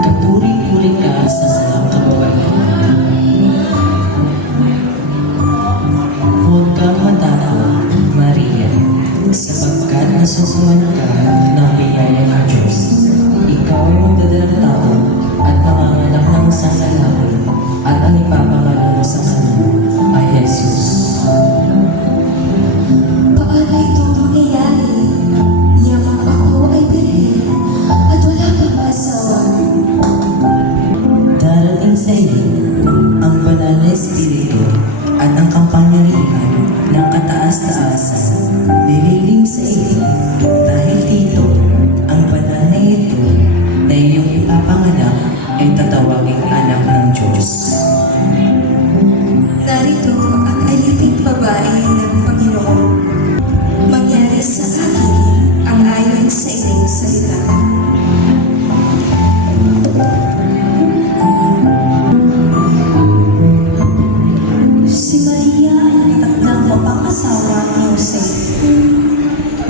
Kapuri-puri ka sa mga kababaihan. Huwag kang matakot, Maria, sapagkat nasusuman ka ng biyaya ng Diyos. Ikaw ay magdadalang tao at panganganak ng isang lalaki, at ang ipapangalan mo sa kanya ay Jesus. Paano ito mangyayari? Yamang ako ay birhen at wala pang asawa. Darating sa iyo ang banal na Espiritu at ang kapangyarihan ng kataas-taasan. Lililim sa iyo dahil dito ang banal na ito na iyong ipapanganak ay tatawaging anak ng Diyos. Narito ang aliping babae ng Panginoon. Mangyari sa akin ang ayon sa iyong salita. Si Maria ay nakatakdang mapang-asawa ni Jose.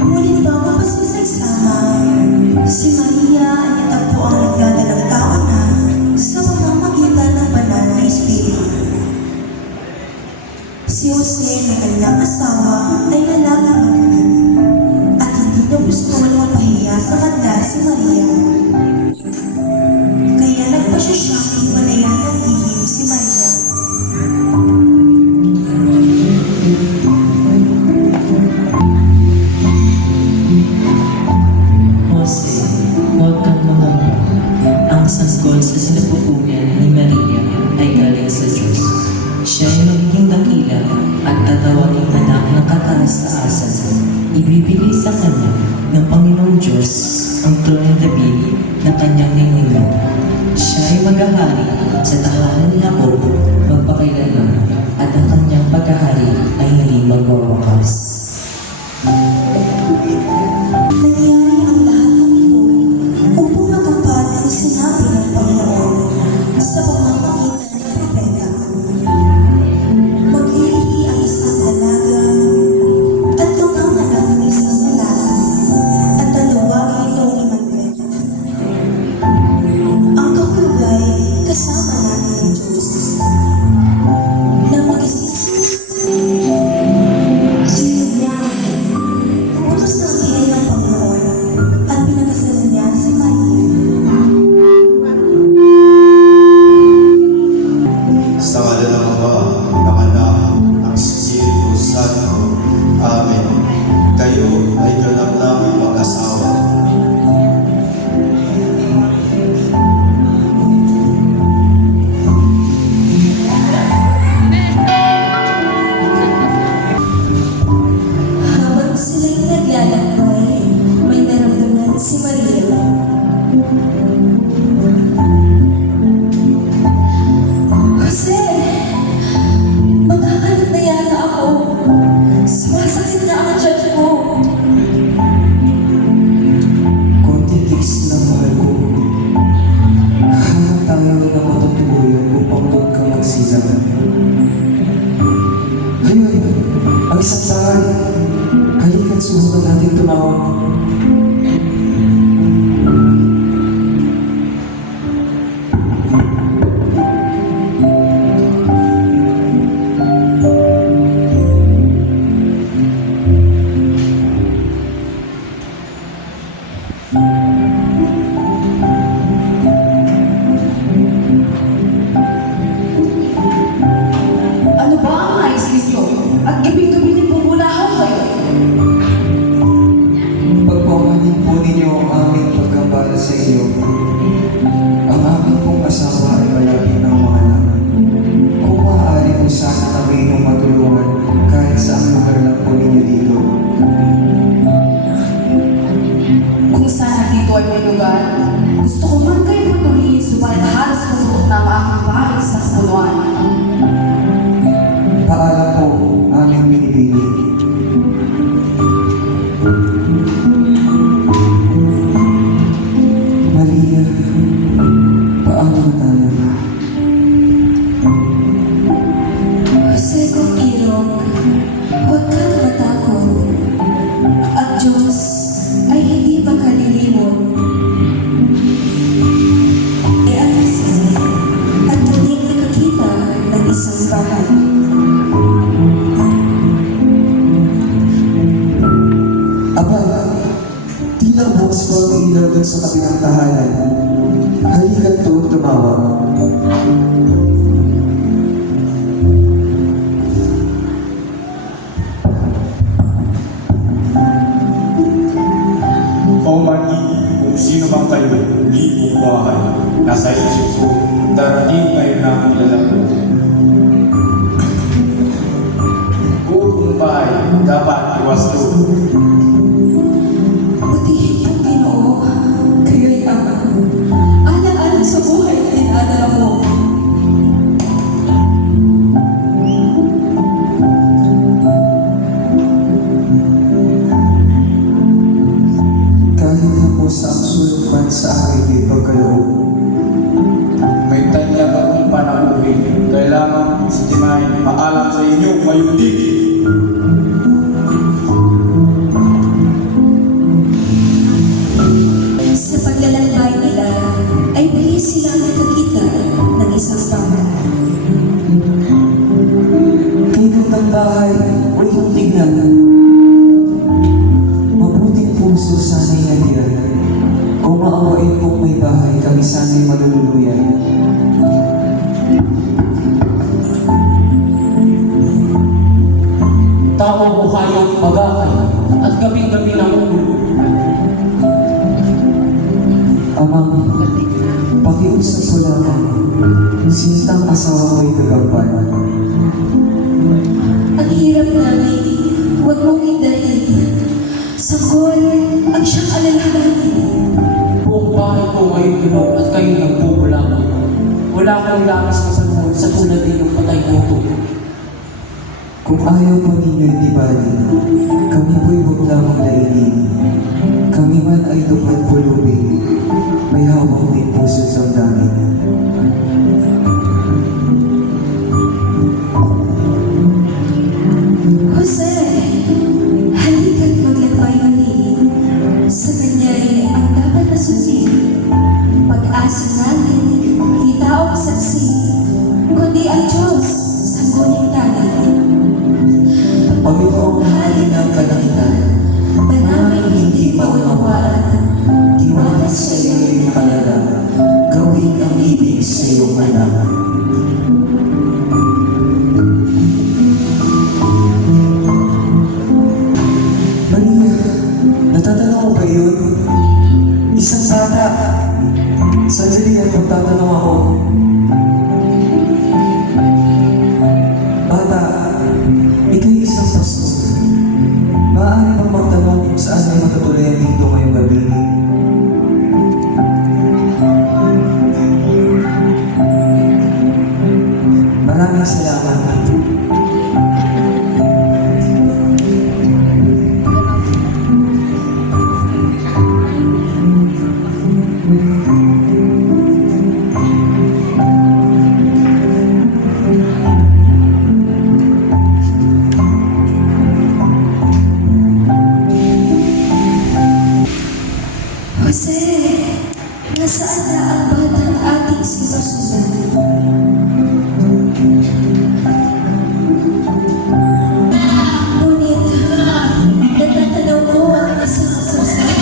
Ngunit bago pa sila nagsama, si Maria ay natagpo ang nagdadalang tao na sa pamamagitan ng banal na Espiritu. Si Jose na kanyang asawa ay lalaking malunan at hindi na gusto mapahiya sa kanya si Maria. Kaya nagpa siyang hiwalayan ng lihim si Maria. Jose, huwag kang mangamba. Ang sanggol sa sinapupunan ni Maria ay galing sa Diyos. Siya ay magiging dakila at tatawaging anak ng kataas-taasan. Ibibigay sa kanya ng Panginoong Diyos ang trono ni David na kanyang ninino. Siya ay maghahari sa tahanan ni Jacob magpakailanman, at ang kanyang paghahari ay hindi magwawakas. Nangyari ang lahat ng ito upang matupad ang sinabi ng Panginoon sa pamamagitan ng propeta. Maglilihi ang isang dalaga at manganganak ng isang lalaki at tatawagin itong Emmanuel. Ang kahulugay kasama natin ng Diyos na mag-isip. tumawag. O man-ibig kung sino man kayo, libong bahay, nasa isip ko, darating kayo na kilala ko. Buong bahay, dapat iwasto. Butihin po, Ginoo, kayo'y Ama. Alang-alang sa buhay na dinadala mo. Kahit na po sa ang sulpan sa akin di pagkaloob. May tanyag akong panauhin, kailangan istimahin, maalam sa inyo, mayundig. Sa paglalakbay nila, ay bihis silang nakakita ng isang bahay. Kay gandang bahay, o iyong tignan. Mabuting puso sana'y nandiyan. Kung maawain pong may bahay, kami sana'y malululuyan. Tawang buhayang magakay at gabing-gabi ng ulo. Amang, pakiusap ko lamang, sintang asawa ko'y gagambal. Ang hirap namin, huwag mong indahin. Sanggol ang siyang alalahanin. Buong bahay ko ngayon tulog at kayo nagbubulang. Wala kang labis na sanggol sa tulad ninyong patay moto. Kung ayaw pa ninyo'y di bali, kami po'y huwag lamang lainin. Kami man ay lupad pulubing, may hawak din puso sa damdamin. Jose, halika't maglakbay muli. Sa kanya'y ang dapat na sundin. Pag-asa natin, di taong saksi, kundi ang Diyos sa ngunit tayo. Panginoong hari ng kalangitan, Maraming hindi maunawaan, tiwala sa iyo'y nakalaga, gawin ang ibig sa iyong anak. Maria, natatanong ko ba yun? Isang bata. Sandali yan, magtatanong ako. Bata, ikaw'y isang pastor. Maaari bang magtanong kung saan may matutulayan dito ngayong gabi? Maraming salamat. Jose, nasaan na ang batang ating sinusunod? Ngunit, natatanaw ko ang isang sasabi.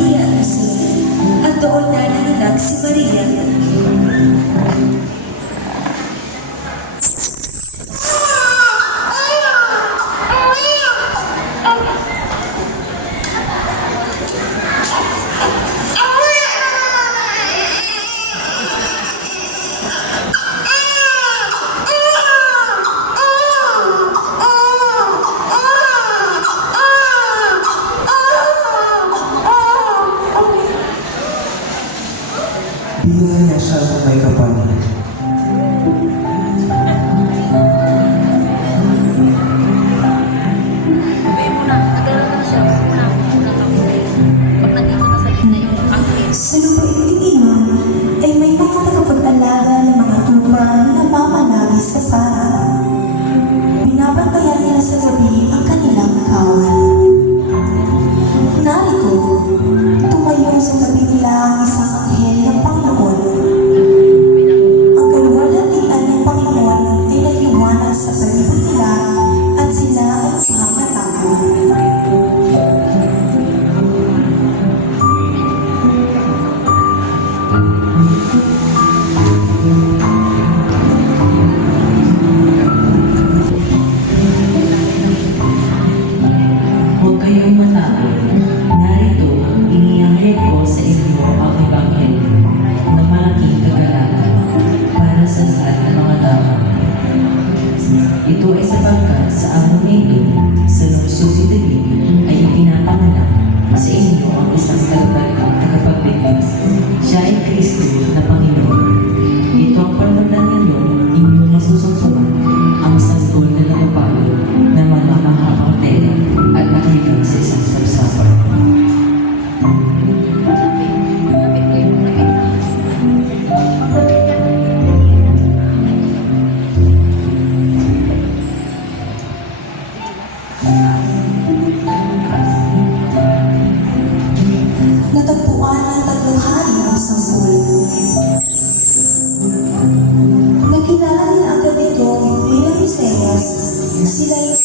Maria kasi, at doon na nanganak si Maria. Ito ay sapagkat sa araw na ito, sa lungsod ni David, ay ipinapanganak sa inyo ang isang tagapagligtas. Siya ay Kristo na Panginoon. Ito ang pagmamahal ninyo, inyong masusungsungan ang sanggol na nagapalo na mamamahakang tela at nakahigang sa isang sapsapan. Natagpuan ng tatlong hari ang sanggol. Nakilala nila agad ito bilang Mesiyas. Sila yung